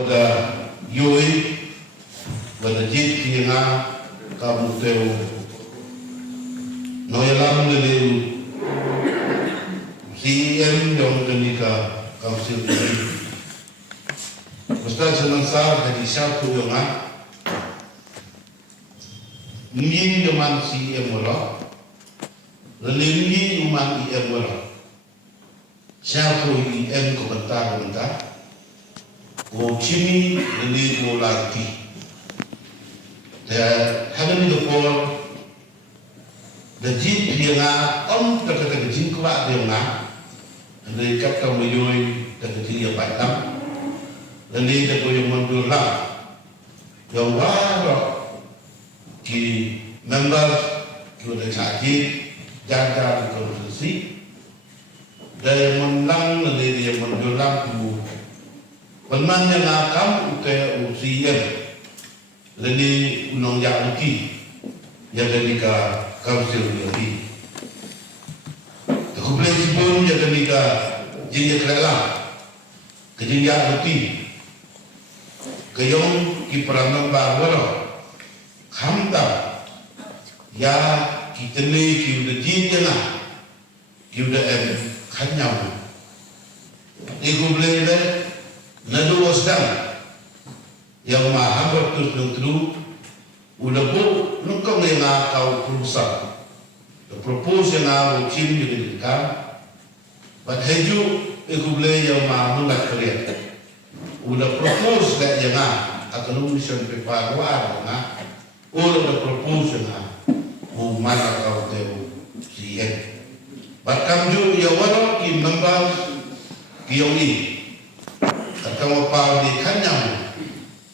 pada yoi pada jit kienga kamu teu noelam lele CM yang kenika kausil ini Ustaz senang dari satu yang ingin dengan CM orang lelaki umat IM orang siapa IM komentar ko chimi lelaki ko lagi dan hagan itu pun the jin dia om terkata jin kuat dia dari kata menyoi dari dia batam dan dia tu yang mendulang yang warak ki members kita sakit jaga konstitusi dan menang dari dia mendulang tu penman yang akan ukai usia lagi unang yang uki yang dari ka kausil lagi aku boleh sebut yang dari ka jinja kerelang kejinja uki kayong kiperanang bawa hamda ya kita ni kiuda jinja lah kiuda kanyam aku boleh le nadu wasdam yang maha bertus udah bu nukang yang kau perusak the propose yang aku cim jadi kan but haju aku boleh yang maha mulai kerja udah propose that yang akan mission paper war udah propose yang mana kau tahu sian but kamu yang walau ki members kioni kamu pau di kanyam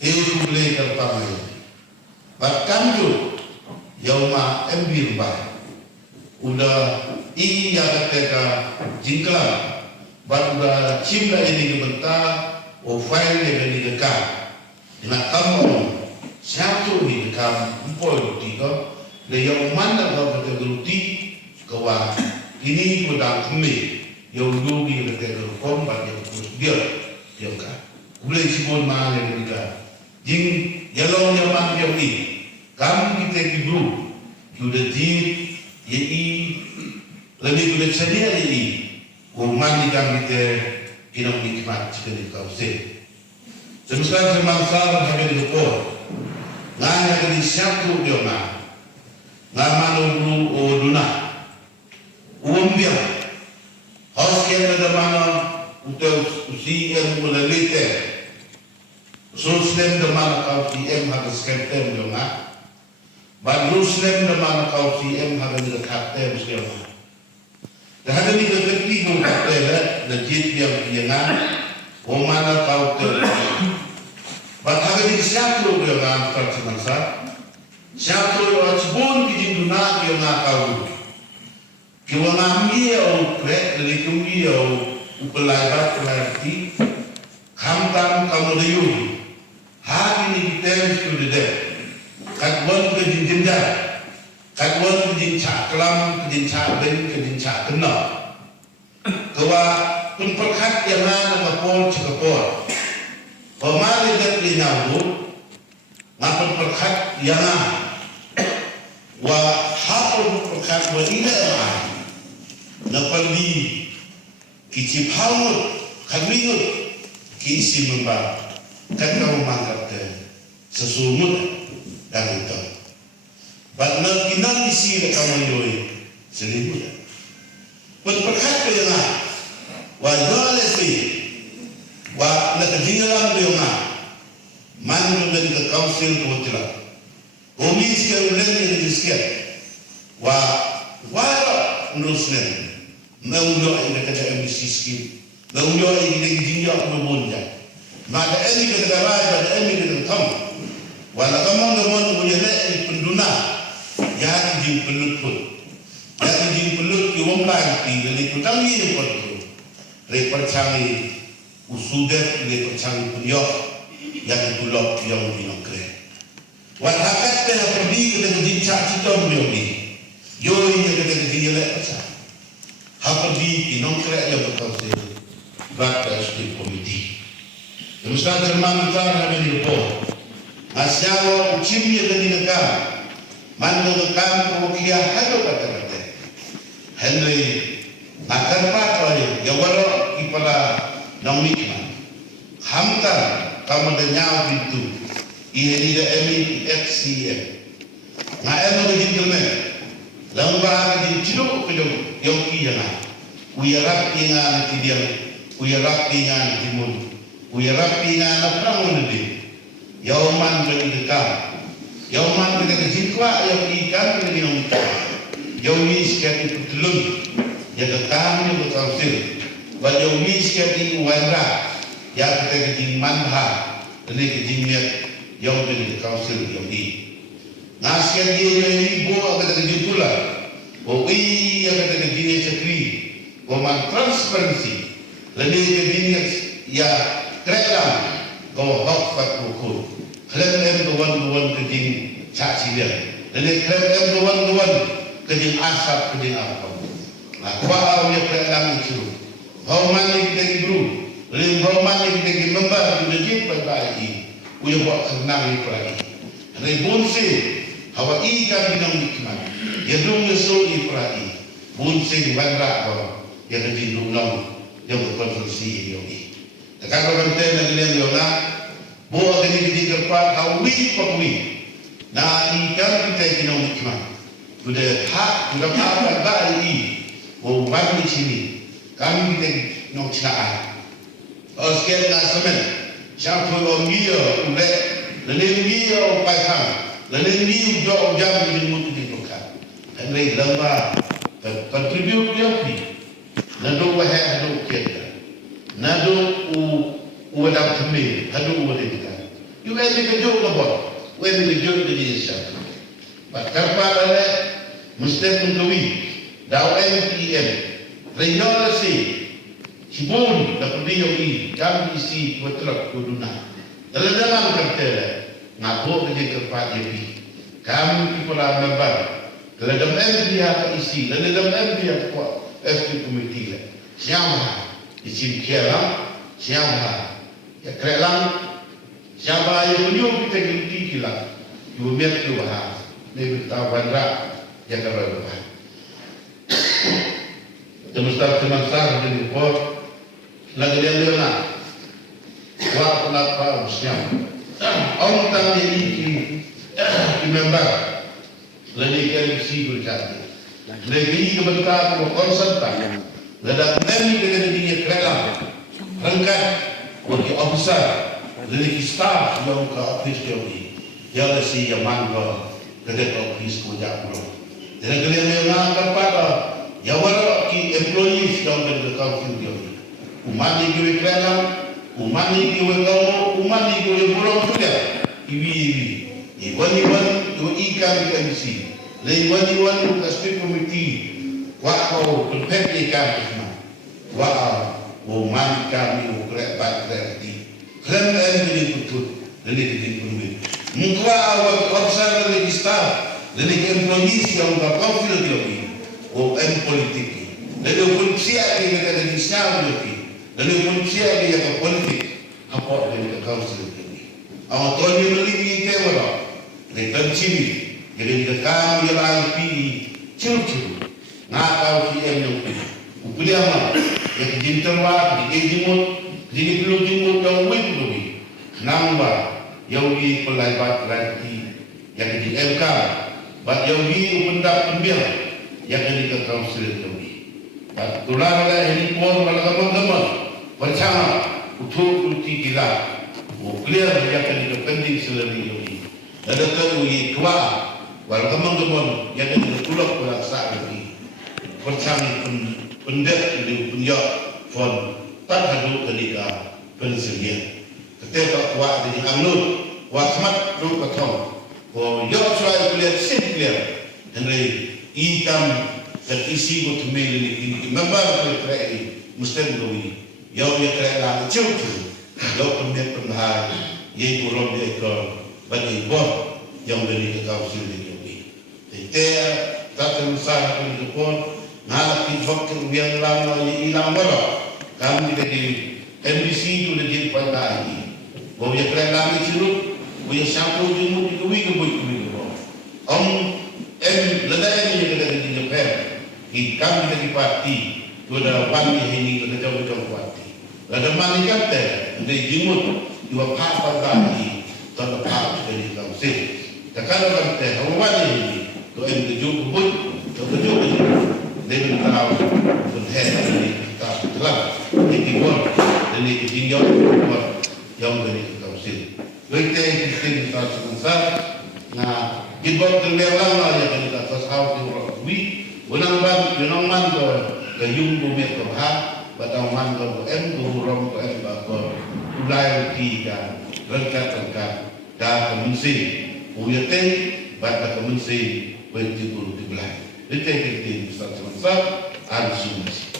itu boleh terpakai. Bahkan tu, yang ma ambil bah, udah iya ketika jingkla, baru udah cimla ini kebentar, file ini dekat. Dengan kamu satu di dekat empoi tiga, yang mana kau berteruti kawan ini sudah kami yang dulu di dekat kombat yang dia kan. Boleh sebut mana yang dekat. Jing yalong yaman yawi kam kita kibru kuda jin yei lebih kuda sedia yei uman di kam kita kinam nikmat sekali kau se semesta semasa habis dikor ngaya kali satu dia ngamanu oduna umbia hoskian ada mana untuk usia mulai Ruslim demana kau CM harus skeptem dona, bad Ruslim demana kau CM harus dekattem sekarang. Dah ada ni ketik pun kata dah jit yang mana kau ter. Bad ada ni siapa yang terus masa, siapa yang sebun kijin duna yang kau. Kau ngambil upret, dari kau upelaibat pelarti, hamtam kamu liu. Hari ini kita sudah deh. Kadwan ke jinjinda, kadwan ke jinca kelam, ke jinca ben, ke jinca kena. Kawa pemperkat yang mana kapol cekapol. Pemali dat linyawu, ngapun perkat yang wa hapun perkat wa ila napali kici paut kaminut kisi membah. Kan kau menganggap sesumut dan itu. Baiklah kita isi kamu yoi seribu. Berkat yang wajah lesi, wah nak tinggalan yang mana menjadi ke kausil kebetulan. Kami sekarang lagi sekian, wah nusnen, mengunjuk ini kata MBC skim, mengunjuk ini jinjak berbunja. Maka ini kita raja, maka ini kita kamu. Walau kamu dengan punya lek penduna, yang jin pelut pun, yang jin pelut di wong lanti, yang ikut kami pun tu. Repercangi usudet, repercangi punyok, yang tulok yang binokre. Walakat teh pergi kita jin cak cita punyok Yoi yang kita jin lek pasal. Hak pergi binokre yang berkau sendiri. Baca studi komiti. Mustan Jerman Utara kami di Depo. Asyawa ucimnya kami dekam. Mando dekam kemukian hado kata-kata. Henry akan pakai ya waro ipala naumikman. Hamtan kamu denyau pintu. Ini dia FCM. Ngai emo kejin kelme. Lambah kejin ciduk kejong yoki yang uyarap ingan tidiam, uyarap ingan timun, uyarap ingan apa menjadi. Yauman bagi dekam, yauman kita kejin kuat yang ikan bagi nongka. Yaumi sekali pertelun, ya dekam yang berkausil. Bagi yaumi sekali wanda, ya kita kejin manha, ini kejin miat, yaum bagi berkausil yaumi. Nasihat dia ini buat kata kejin pula. Oh iya kata kejin sekali. Goman transparansi. Lalu kejin ya kerelam. Kau hafat buku. Kelem duan kejin saksi dia. Lalu kelem duan kejin asap kejin apa. Nah kuah dia kerelam itu. Kau mandi kita guru. Lalu kau mandi kita member kejin pada uya buat senang itu lagi. Rebunsi. Hawa ikan binang dikman, ya dong yeso iprahi, bunsin bandra ko, ya kejin dulong, yang berkonstruksi yogi. Tekan orang teh negeri yang yona, buat kejin kerpat hawi pakwi, na ikan kita binang dikman, sudah hak sudah apa bari, bukan di sini, kami kita nong cinaan. Sekian nasemen, siapa orang dia, udah, lalu dia upai ham. Lalu ni udah jam di mutu di tukar. Henry lamba contribute dia pi. Nado wahai nado kian. Nado uwadam tumi. Nado uwadam. You have to do the work. When we do the decision. But kapal ada mesti mengkui. Daw MPM. Renyol si. Hibun dapat dia ini. Kami isi betul kuduna. Dalam kerja. Ngapuk kerja kerpat jadi kami pula member dalam MD apa isi dalam MD apa FT komite lah siapa isi kialam siapa ya kerelang siapa yang menyuruh kita ganti kilang ibu miat tu bahas ni kita bandra yang kerana bahas temustar temasar dari port lagi dia nak wah kenapa siapa orang tak jadi member, lagi kerja sibuk jadi, lagi kebentar konsen tak, ledak nanti dengan dia kerelam, rangkat, bagi officer, lagi staff yang ke office dia ni, yang si yang mangga, kerja office kerja pulau, dan kerja yang nak pada, yang orang ki employees yang kerja office dia ni, umani kiri kerelam. Umani kiwe kau, umani kiwe burung tu dia. Iwi, iwan iwan ikan ikan isi. Le iwan kasih komiti. Wah kau pelpet ikan semua. Wah, umani kami ukret bat di. Klan ini betul, ini betul. Mungkin awak observer lagi staff, lagi employees yang berkonflik lagi. Politik. Lalu polisi yang ada di sana lagi. Lalu manusia dia yang politik, apa dia kaunsel ini? Awak tuan yang beli ini tewara, lepas ciri, jadi kami yang alpi cium, nakau si yang upuli amal, yang jinterwa, dijimut, jadi perlu jimut yang wih, nambah, yang di pelaibat lagi, yang di MK, bat yang di upendap pembiar, yang di kaunsel ini. Tular ada ini pun malam-malam. Bersama untuk politik kita, clear yang akan dipending selari ini. Ada terui tua, walau yang akan dikulak berasa lagi. Bersama pendek di penjak fon tak ada ketika pensiun. Ketika kuat di anglut, wasmat lu ketong. Kau jauh soal kuliah simple, henry ikan terisi buat meli ini. Member kerja mesti berui. Yang dia kerana cuci, lalu kemudian penghar, ia burung dia ke bagi bot yang beri kekausil di sini. Jadi tak terusan pun itu pun nak dijok yang lama hilang bodoh. Kami dari NBC itu jadi pada ini. Bo ya kren lami sirut, bo ya sampo jimu di kuwi ke bo. Lada em yang kita di Jepang, ikam kita di parti, dua dah parti ini kita jauh parti. Lada mani kata, ada jimut, dua apa tadi, tanpa apa dari kausir. Takkan orang teh, orang ini, tu em tujuh pun, tujuh lebih tahu berhad ini kita telah dibuat dan ditinjau buat yang dari kausir. Berita kita sebesar, nah dibuat terlelang lah yang kita tasawuf di orang wi, unang man ke yung bumi kerha, batang man ke rom ke bakor, ulai tiga, rengkat, dah kemensi. Uyateng baca kemensi berjibul di belai. Itu yang kita sebesar al-sunnah.